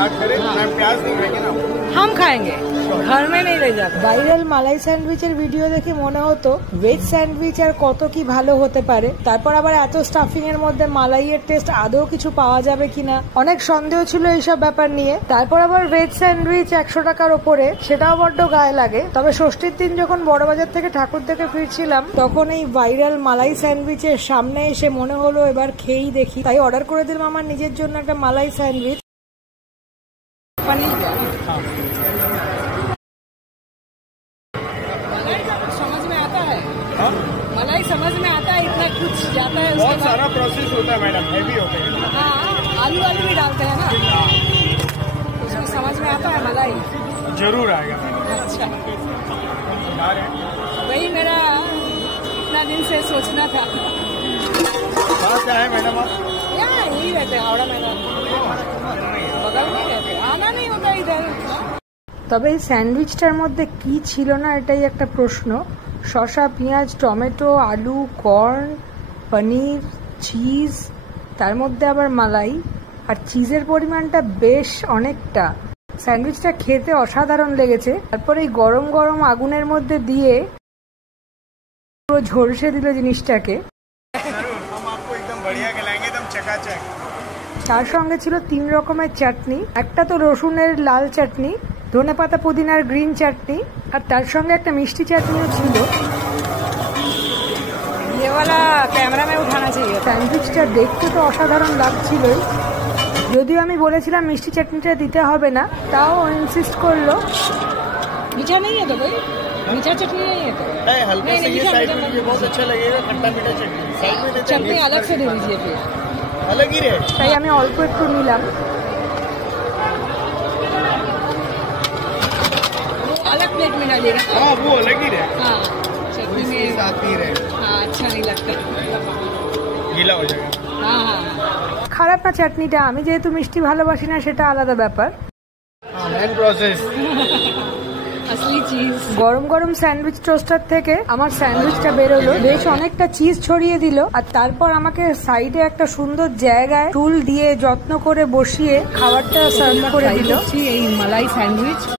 Start करें? Ma'am प्याज नहीं खाएंगे ना? हम खाएंगे, घर में नहीं ले जाते। ভাইরাল মালাই স্যান্ডউইচের ভিডিও দেখে মনে হতো ভেজ স্যান্ডউইচ আর কত কি ভালো হতে পারে, তারপর আবার এত স্টাফিং এর মধ্যে মালাইয়ের টেস্ট আদৌ কিছু পাওয়া যাবে কিনা অনেক সন্দেহ ছিল এইসব ব্যাপার নিয়ে। তারপর আবার ভেজ স্যান্ডউইচ 100 টাকার ওপরে, সেটাও বড্ড গায়ে লাগে। তবে ষষ্ঠীর দিন যখন বড়বাজার থেকে ঠাকুর দেখে ফিরছিলাম তখন এই ভাইরাল মালাই স্যান্ডউইচের সামনে এসে মনে হলো এবার খেয়েই দেখি, তাই অর্ডার করে দিলাম আমার নিজের জন্য একটা মালাই স্যান্ডউইচ। समझ में आता है? हाँ? मलाई समझ में आता है, इतना कुछ जाता है बहुत सारा प्रोसेस होता है मैडम, हैवी होता है। हाँ, आलू वालू भी डालते हैं ना, उसमें समझ में आता है मलाई। जरूर आएगा मैडम। अच्छा, बना रहे हैं। वही मेरा इतना दिन से सोचना था। कहाँ से आए मैडम आप? यहाँ यही रहते हैं, हावड़ा मैदान बगल में रहते, आना नहीं होता इधर। তবে এই স্যান্ডউইচটার মধ্যে কি ছিল না এটাই একটা প্রশ্ন। শসা, পেঁয়াজ, টমেটো, আলু, কর্ন, পনির, চিজ, তার মধ্যে আবার মালাই, আর চিজের পরিমাণটা বেশ অনেকটা। স্যান্ডউইচটা খেতে অসাধারণ লেগেছে। তারপর এই গরম গরম আগুনের মধ্যে দিয়ে পুরো ঝলসে দিল জিনিসটাকে। তার সঙ্গে ছিল 3 রকমের চাটনি, একটা তো রসুনের লাল চাটনি, ধনেপাতা পুদিনার গ্রিন চাটনি, আর তার সঙ্গে একটা মিষ্টি চাটনিও ছিল। স্যান্ডউইচটা দেখতে তো অসাধারণ লাগছিলই, যদিও আমি বলেছিলাম মিষ্টি চাটনিটা দিতে হবে না, তাও ইনসিস্ট করলো। মিঠা নেই है तो भाई, मीठा चटनी नहीं है तो नहीं, हल्का से ये साइड में मुझे बहुत अच्छा लगेगा, खट्टा मीठा चटनी साइड में देते हैं, चटनी अलग से दे दीजिए फिर, अलग ही रहे। তাই আমি অল্প একটু নিলাম। अलग प्लेट में डालिएगा। हाँ वो अलग ही रहे। हाँ, चटनी में साथ नहीं रहे। हाँ, अच्छा नहीं लगता, गीला हो जाएगा। हाँ हाँ, খারাপ না চাটনিটা, আমি যেহেতু মিষ্টি ভালোবাসি না সেটা আলাদা ব্যাপার। মেন প্রসেস আসলি চিজ। গরম গরম স্যান্ডউইচ টোস্টার থেকে আমার স্যান্ডউইচটা বেরোলো, বেশ অনেকটা চিজ ছড়িয়ে দিল, আর তারপর আমাকে সাইডে একটা সুন্দর জায়গায় টুল দিয়ে যত্ন করে বসিয়ে খাবারটা সার্ভ করে দিল। এই মালাই স্যান্ডউইচ